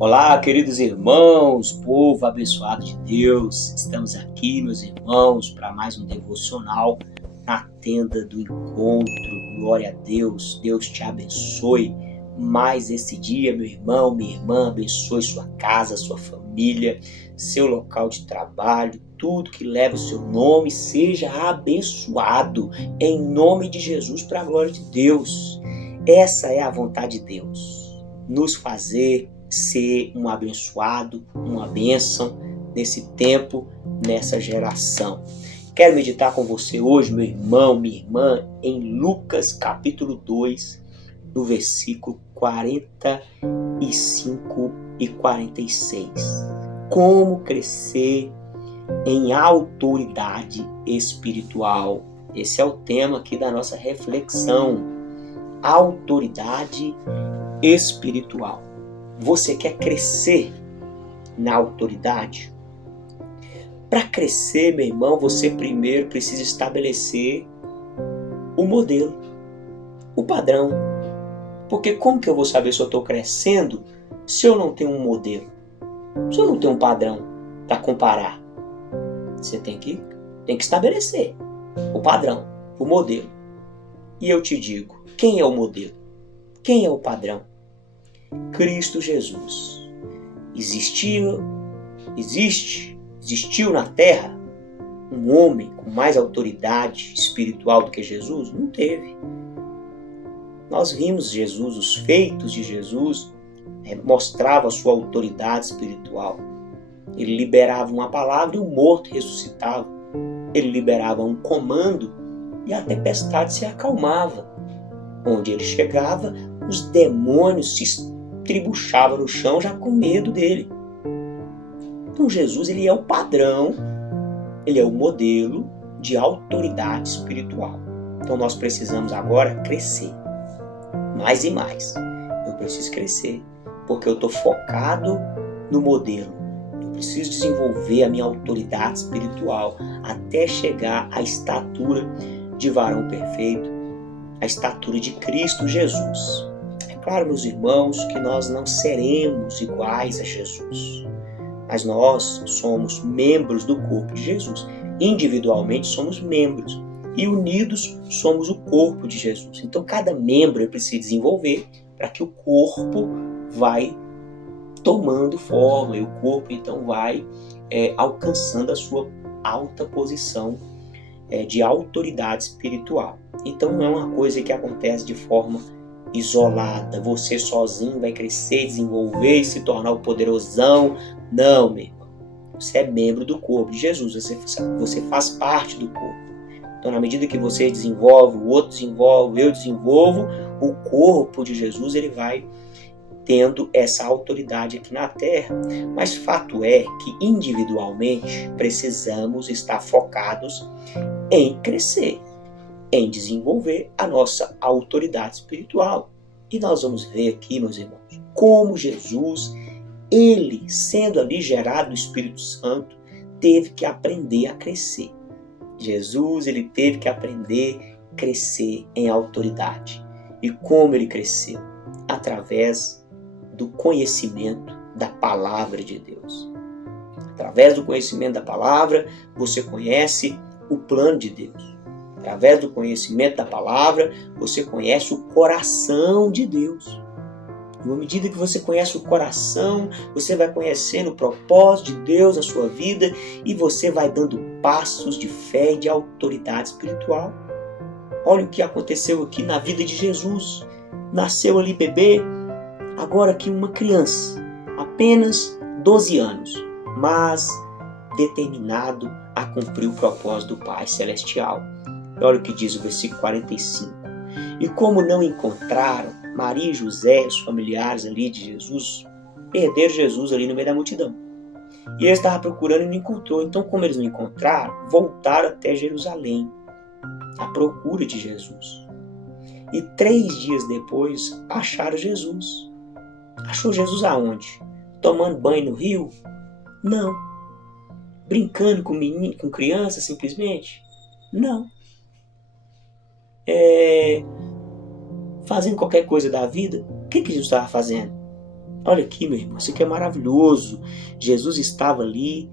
Olá, queridos irmãos, povo abençoado de Deus. Estamos aqui, meus irmãos, para mais um devocional na tenda do encontro. Glória a Deus. Deus te abençoe mais esse dia, meu irmão, minha irmã. Abençoe sua casa, sua família, seu local de trabalho. Tudo que leva o seu nome seja abençoado em nome de Jesus, para a glória de Deus. Essa é a vontade de Deus, nos fazer ser um abençoado, uma bênção nesse tempo, nessa geração. Quero meditar com você hoje, meu irmão, minha irmã, em Lucas capítulo 2, no versículo 45 e 46. Como crescer em autoridade espiritual. Esse é o tema aqui da nossa reflexão. Autoridade espiritual. Você quer crescer na autoridade? Para crescer, meu irmão, você primeiro precisa estabelecer o modelo, o padrão. Porque como que eu vou saber se eu estou crescendo se eu não tenho um modelo? Se eu não tenho um padrão para comparar? Você tem que estabelecer o padrão, o modelo. E eu te digo, quem é o modelo? Quem é o padrão? Cristo Jesus. Existiu na terra um homem com mais autoridade espiritual do que Jesus? Não teve. Nós vimos Jesus, os feitos de Jesus mostravam a sua autoridade espiritual. Ele liberava uma palavra e o morto ressuscitava. Ele liberava um comando e a tempestade se acalmava. Onde ele chegava, os demônios se estribuchavam no chão já com medo dele. Então Jesus, ele é o padrão, ele é o modelo de autoridade espiritual. Então nós precisamos agora crescer, mais e mais. Eu preciso crescer, porque eu estou focado no modelo. Eu preciso desenvolver a minha autoridade espiritual até chegar à estatura de varão perfeito, a estatura de Cristo Jesus. É claro, meus irmãos, que nós não seremos iguais a Jesus, mas nós somos membros do corpo de Jesus. Individualmente somos membros e unidos somos o corpo de Jesus. Então cada membro precisa desenvolver para que o corpo vai tomando forma e o corpo então vai alcançando a sua alta posição de autoridade espiritual. Então não é uma coisa que acontece de forma isolada. Você sozinho vai crescer, desenvolver e se tornar o poderosão. Não, meu irmão. Você é membro do corpo de Jesus. Você faz parte do corpo. Então na medida que você desenvolve, o outro desenvolve, eu desenvolvo, o corpo de Jesus ele vai tendo essa autoridade aqui na terra. Mas fato é que individualmente precisamos estar focados em crescer, em desenvolver a nossa autoridade espiritual. E nós vamos ver aqui, meus irmãos, como Jesus, ele, sendo ali gerado do Espírito Santo, teve que aprender a crescer. Jesus, ele teve que aprender a crescer em autoridade. E como ele cresceu? Através do conhecimento da palavra de Deus. Através do conhecimento da palavra, você conhece o plano de Deus. Através do conhecimento da palavra, você conhece o coração de Deus. E à medida que você conhece o coração, você vai conhecendo o propósito de Deus na sua vida e você vai dando passos de fé e de autoridade espiritual. Olha o que aconteceu aqui na vida de Jesus. Nasceu ali bebê, agora aqui uma criança, apenas 12 anos, mas determinado a cumprir o propósito do Pai Celestial. Olha o que diz o versículo 45. E como não encontraram, Maria e José, os familiares ali de Jesus, perderam Jesus ali no meio da multidão. E eles estavam procurando e não encontrou. Então, como eles não encontraram, voltaram até Jerusalém, à procura de Jesus. E 3 dias depois, acharam Jesus. Achou Jesus aonde? Tomando banho no rio? Não. Brincando com menino, com criança, simplesmente? Não. Fazendo qualquer coisa da vida? O que Jesus estava fazendo? Olha aqui, meu irmão, isso aqui é maravilhoso. Jesus estava ali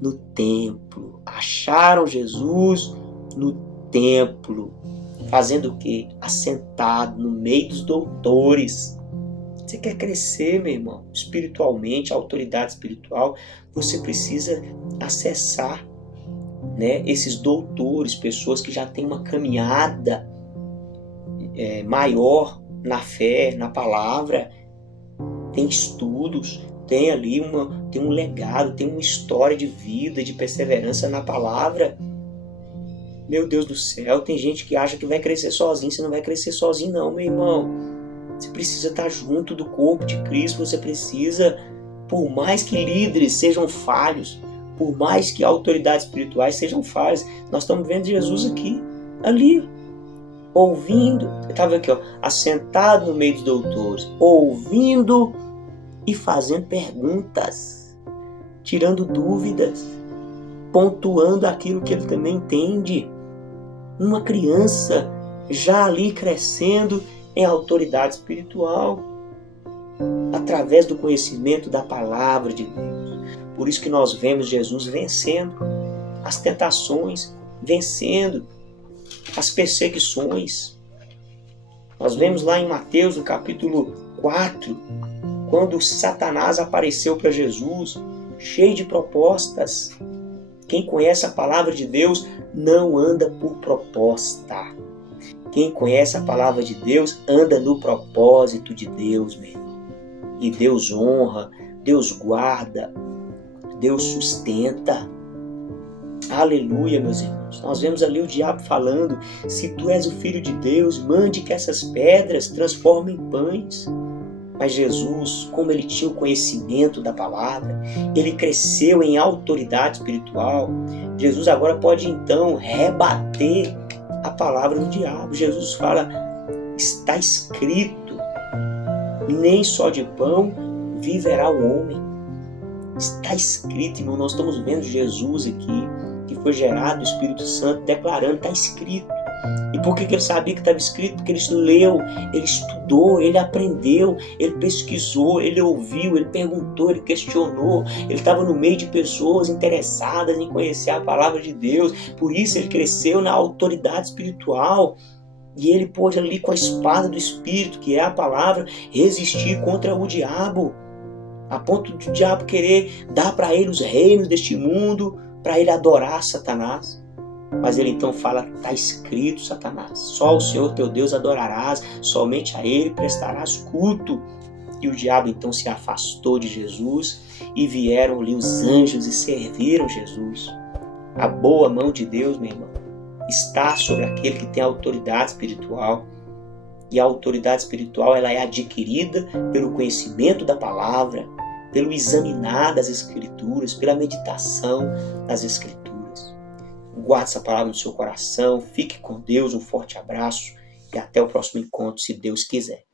no templo. Acharam Jesus no templo. Fazendo o quê? Assentado no meio dos doutores. Você quer crescer, meu irmão, espiritualmente, autoridade espiritual, você precisa acessar, né, esses doutores, pessoas que já têm uma caminhada maior na fé, na palavra, tem estudos, tem ali tem um legado, tem uma história de vida, de perseverança na palavra. Meu Deus do céu, tem gente que acha que vai crescer sozinho. Você não vai crescer sozinho não, meu irmão. Você precisa estar junto do corpo de Cristo. Você precisa, por mais que líderes sejam falhos, por mais que autoridades espirituais sejam falhas, nós estamos vendo Jesus aqui, ali, ouvindo. Eu estava aqui, assentado no meio dos doutores, ouvindo e fazendo perguntas, tirando dúvidas, pontuando aquilo que ele também entende. Uma criança já ali crescendo em autoridade espiritual, através do conhecimento da palavra de Deus. Por isso que nós vemos Jesus vencendo as tentações, vencendo as perseguições. Nós vemos lá em Mateus, no capítulo 4, quando Satanás apareceu para Jesus, cheio de propostas. Quem conhece a palavra de Deus não anda por proposta. Quem conhece a palavra de Deus anda no propósito de Deus, meu irmão. E Deus honra, Deus guarda, Deus sustenta. Aleluia, meus irmãos. Nós vemos ali o diabo falando: se tu és o Filho de Deus, mande que essas pedras transformem em pães. Mas Jesus, como ele tinha o conhecimento da palavra, ele cresceu em autoridade espiritual. Jesus agora pode então rebater a palavra do diabo. Jesus fala: está escrito, nem só de pão viverá o homem. Está escrito, irmão. Nós estamos vendo Jesus aqui, que foi gerado do Espírito Santo, declarando: está escrito. E por que ele sabia que estava escrito? Porque ele leu, ele estudou, ele aprendeu, ele pesquisou, ele ouviu, ele perguntou, ele questionou. Ele estava no meio de pessoas interessadas em conhecer a palavra de Deus. Por isso ele cresceu na autoridade espiritual. E ele pôde ali, com a espada do Espírito, que é a palavra, resistir contra o diabo. A ponto de o diabo querer dar para ele os reinos deste mundo, para ele adorar Satanás. Mas ele então fala: está escrito, Satanás, só o Senhor teu Deus adorarás, somente a ele prestarás culto. E o diabo então se afastou de Jesus, e vieram ali os anjos e serviram Jesus. A boa mão de Deus, meu irmão, está sobre aquele que tem autoridade espiritual. E a autoridade espiritual, ela é adquirida pelo conhecimento da palavra, pelo examinar das Escrituras, pela meditação das Escrituras. Guarde essa palavra no seu coração, fique com Deus, um forte abraço e até o próximo encontro, se Deus quiser.